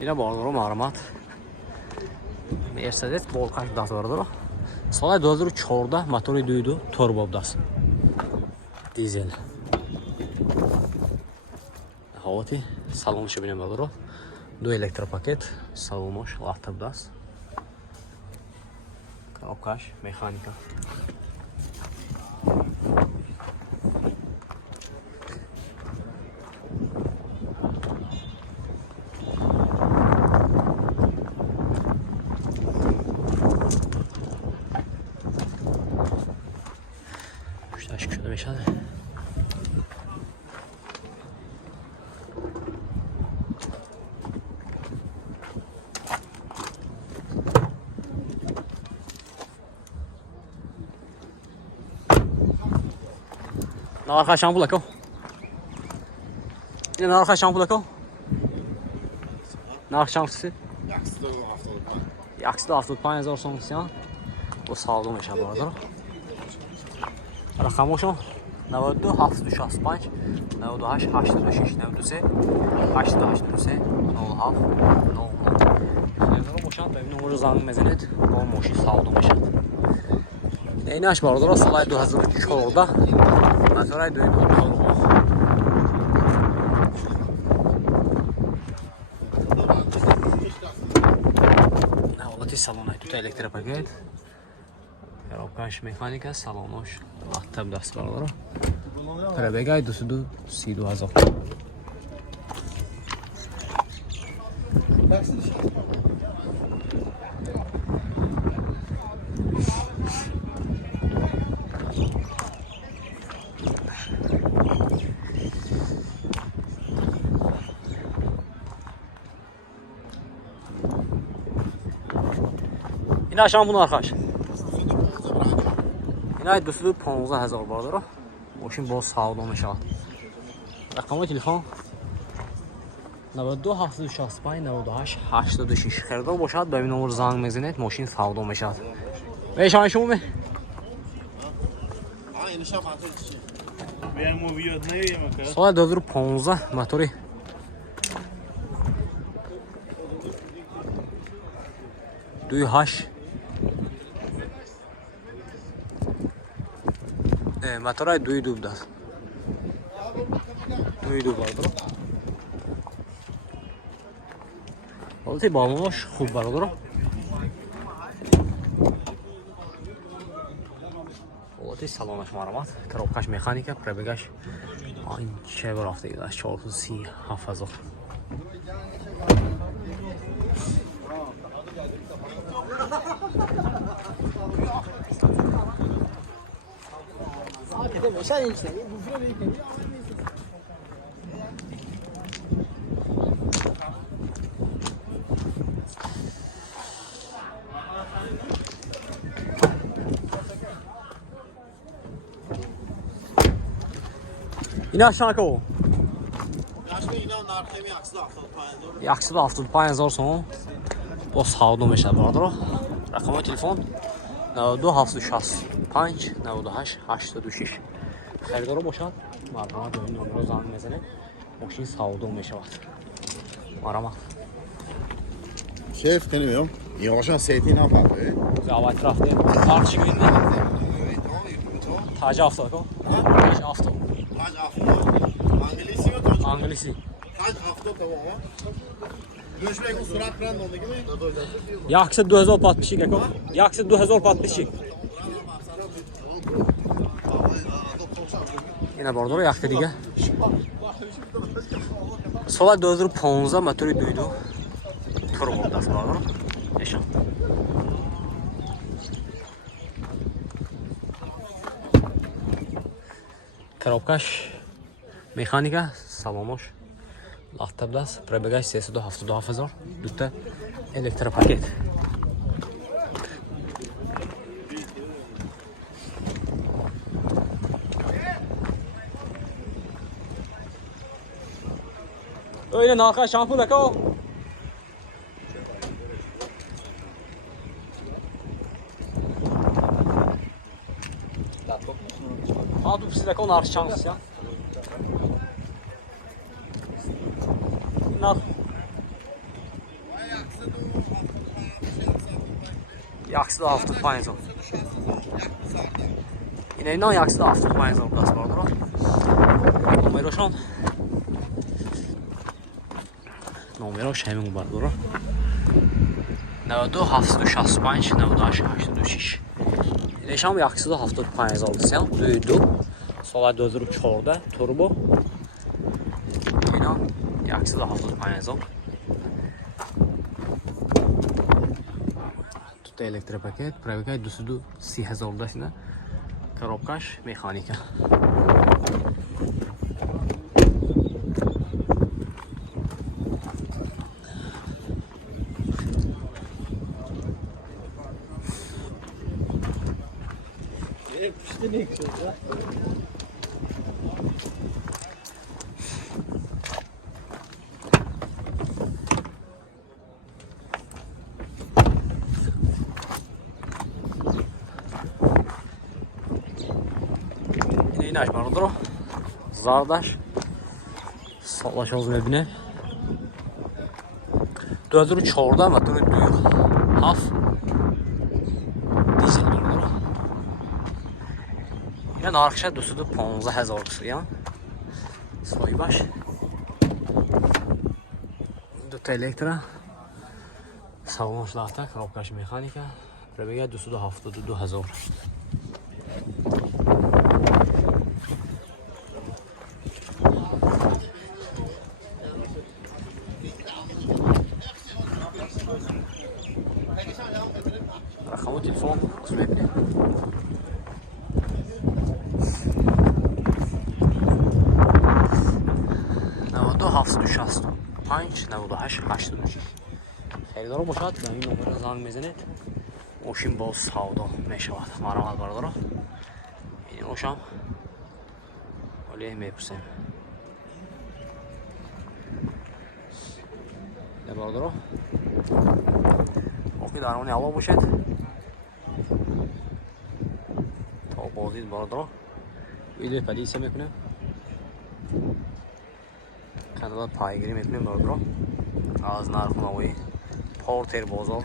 Yine bağlıyorum aramat. Mercedes Bolkaş datordur. Salay 2004 motoru duydu turbobdas. Dizel. Havati salon şibine bağlıdır. Du elektropaket, salonmuş, laptopdas. Koробkaş, mexanika. Meşale. Narxa şampul akıl. Yine narxa şampul akıl. Narx şampusu. Yaksıda haftalık 5000 so'm ya. Bu sağlam iş vardır. Raqamошон 92 765 98 86 93 88 83 07 07 moşan tabii numara zang mezenet o moşi sağlam iş. Neyini aç vardır salay 2004'da. Mesela duydu. Havati salona tu elektropaket. Koробкаш механика, салонош, латтаб дастбардор. Пробегай 232,000. Yine aşağı bunu arkadaş. Yine 215,000 vardır. Maşın boz sağlam iş. Raqamı telefon 92 765 98 86 xəridar boşad bəmin numar zang mezinet maşın sağlam iş. Ve şanşım mı? Aynı şafatı içi. Benim o videoda ne yemek ya? Sonra 2015 motoru. Duy haş. Motoray duydu da. Duydu vardır. Oldu bağlamış خوب vardır. Oldu salonlaş maramat. Коробкаш mexanika, пробегаş. Aynı şey var haftaydı. 437,000. Yine aşağı kal. Yaksıda haftalık 5000 so'm. Bu sağlam iş vardır. Raqamı telefon 92 765 98 86 xəridara boşad. Marhaba döyün numara zang mezenet. Maşın sağlam iş var. Marama. Şef tanımıyorum. Yavaşan seytin ne yapar? Zavay trafte. Tarçı günde. Tacı haftalık o. Tacı haftalık. Kaç hafta? Anglisi mi? Anglisi. Kaç hafta tamam ha? Görüşmek üzere surat brand oldu gibi. Yaksı 2062 kako. Yaksı 2062. Yine bordoro yaktı diye. Sola 2015 motoru duydu. Turbo das bordoro. Yaşam. Коробкаш mexanika, salonmuş. Laptopdas, пробегаш 72,000. Duta elektropaket. Öyle narxa şampul akao. Abi size kon narx şans ya. Nar. 175 اینه اینا 175 کاس باردارو نمرشون نمرش همین باردارو 92 765 98 86 اینشام 175 بسیار دو سال 2014 توربو اینا 175 тут электропакет пробегает 230,000 дасина коробкаш механика ایناش باردارو زارداش سالش از میبینه 2014 و 2007 دیزل باردارو اینا نارخش 215,000 تومان سوی باش دو تا الکترا سوامش لاتا коробкаш механика пробега 272,000 رقم تلفن sürekli. نود و هفت شصت پنج 98 86 خریدار باشد به این نمره زنگ میزنید ماشین باز سودا میشود مرمت بردارو این روشم ولی میپرسیم بردارو اوکی درمانی هوا باشد تا بازدید بردارو ویدیو پلیسه میکنه کانال پایگیری میکنیم بردارو از نرخنامه پورتر بازار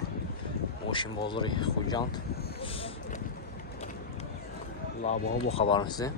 ماشین بازاری خوجاند لابا با خبر هسته